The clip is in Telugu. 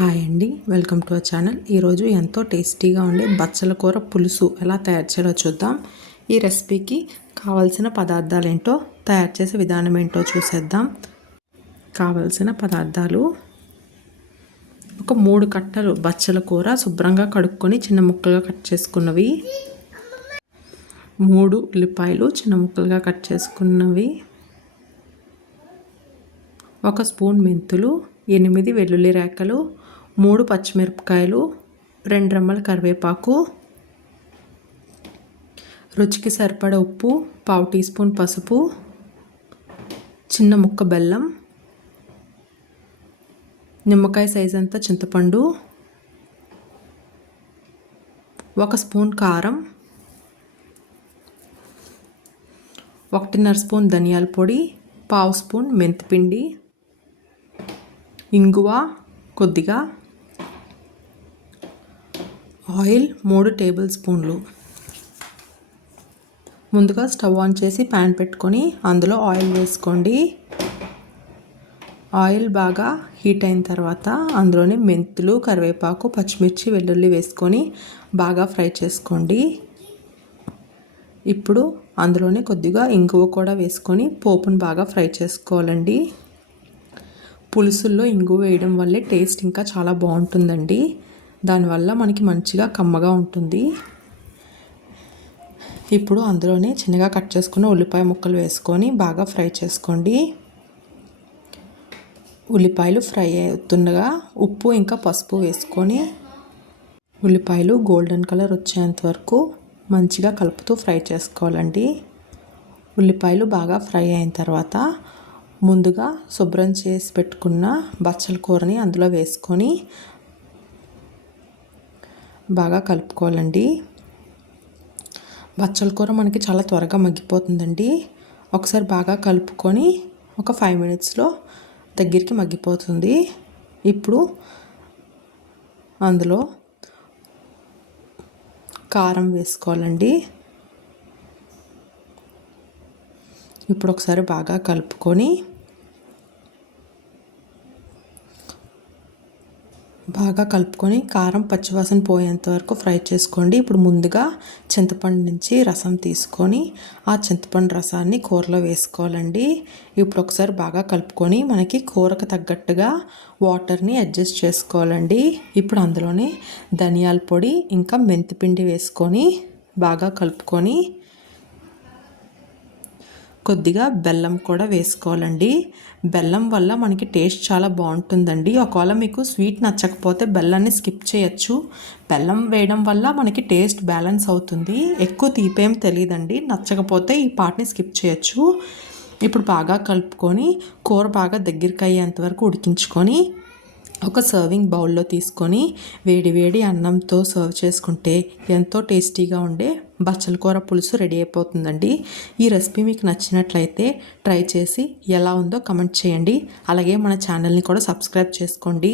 హాయ్ అండి, వెల్కమ్ టు అవర్ ఛానల్. ఈరోజు ఎంతో టేస్టీగా ఉండే బచ్చల కూర పులుసు ఎలా తయారు చేయాలో చూద్దాం. ఈ రెసిపీకి కావాల్సిన పదార్థాలు ఏంటో, తయారు చేసే విధానం ఏంటో చూసేద్దాం. కావాల్సిన పదార్థాలు: ఒక 3 కట్టలు బచ్చల కూర శుభ్రంగా కడుక్కొని చిన్న ముక్కలుగా కట్ చేసుకున్నవి, 3 ఉల్లిపాయలు చిన్న ముక్కలుగా కట్ చేసుకున్నవి, 1 స్పూన్ మెంతులు, 8 వెల్లుల్లి రేఖలు, 3 పచ్చిమిరపకాయలు, 2 రెమ్మల కరివేపాకు, రుచికి సరిపడ ఉప్పు, 1/2 టీ స్పూన్ పసుపు, చిన్న ముక్క బెల్లం, నిమ్మకాయ సైజ్ అంతా చింతపండు, 1 స్పూన్ కారం, 1.5 స్పూన్ ధనియాల పొడి, 1/2 స్పూన్ మెంతిపిండి, ఇంగువ కొద్దిగా, ఆయిల్ 3 టేబుల్ స్పూన్లు. ముందుగా స్టవ్ ఆన్ చేసి ప్యాన్ పెట్టుకొని అందులో ఆయిల్ వేసుకోండి. ఆయిల్ బాగా హీట్ అయిన తర్వాత అందులోనే మెంతులు, కరివేపాకు, పచ్చిమిర్చి, వెల్లుల్లి వేసుకొని బాగా ఫ్రై చేసుకోండి. ఇప్పుడు అందులోనే కొద్దిగా ఇంగువ కూడా వేసుకొని పోపును బాగా ఫ్రై చేసుకోవాలండి. పులుసుల్లో ఇంగువ వేయడం వల్లే టేస్ట్ ఇంకా చాలా బాగుంటుందండి. దానివల్ల మనకి మంచిగా కమ్మగా ఉంటుంది. ఇప్పుడు అందులోనే చిన్నగా కట్ చేసుకున్న ఉల్లిపాయ ముక్కలు వేసుకొని బాగా ఫ్రై చేసుకోండి. ఉల్లిపాయలు ఫ్రై అవుతుండగా ఉప్పు ఇంకా పసుపు వేసుకొని ఉల్లిపాయలు గోల్డెన్ కలర్ వచ్చేంత వరకు మంచిగా కలుపుతూ ఫ్రై చేసుకోవాలండి. ఉల్లిపాయలు బాగా ఫ్రై అయిన తర్వాత ముందుగా శుభ్రం చేసి పెట్టుకున్న బచ్చల కూరని అందులో వేసుకొని బాగా కలుపుకోవాలండి. బచ్చల కూర మనకి చాలా త్వరగా మగ్గిపోతుందండి. ఒకసారి బాగా కలుపుకొని ఒక 5 మినిట్స్లో దగ్గరికి మగ్గిపోతుంది. ఇప్పుడు అందులో కారం వేసుకోవాలండి. ఇప్పుడు ఒకసారి బాగా కలుపుకొని కారం పచ్చివాసన పోయేంత వరకు ఫ్రై చేసుకోండి. ఇప్పుడు ముందుగా చింతపండు నుంచి రసం తీసుకొని ఆ చింతపండు రసాన్ని కూరలో వేసుకోవాలండి. ఇప్పుడు ఒకసారి బాగా కలుపుకొని మనకి కూరకు తగ్గట్టుగా వాటర్ని అడ్జస్ట్ చేసుకోవాలండి. ఇప్పుడు అందులోనే ధనియాల పొడి ఇంకా మెంతిపిండి వేసుకొని బాగా కలుపుకొని కొద్దిగా బెల్లం కూడా వేసుకోవాలండి. బెల్లం వల్ల మనకి టేస్ట్ చాలా బాగుంటుందండి. ఒకవేళ మీకు స్వీట్ నచ్చకపోతే బెల్లాన్ని స్కిప్ చేయొచ్చు. బెల్లం వేయడం వల్ల మనకి టేస్ట్ బ్యాలెన్స్ అవుతుంది. ఎక్కువ తీపేం తెలియదండి. నచ్చకపోతే ఈ పార్ట్ని స్కిప్ చేయొచ్చు. ఇప్పుడు బాగా కలుపుకొని కూర బాగా దగ్గరికి అయ్యేంత వరకు ఉడికించుకొని ఒక సర్వింగ్ బౌల్లో తీసుకొని వేడి వేడి అన్నంతో సర్వ్ చేసుకుంటే ఎంతో టేస్టీగా ఉండే బచ్చల కూర పులుసు రెడీ అయిపోతుందండి. ఈ రెసిపీ మీకు నచ్చినట్లయితే ట్రై చేసి ఎలా ఉందో కమెంట్ చేయండి. అలాగే మన ఛానల్ని కూడా సబ్స్క్రైబ్ చేసుకోండి.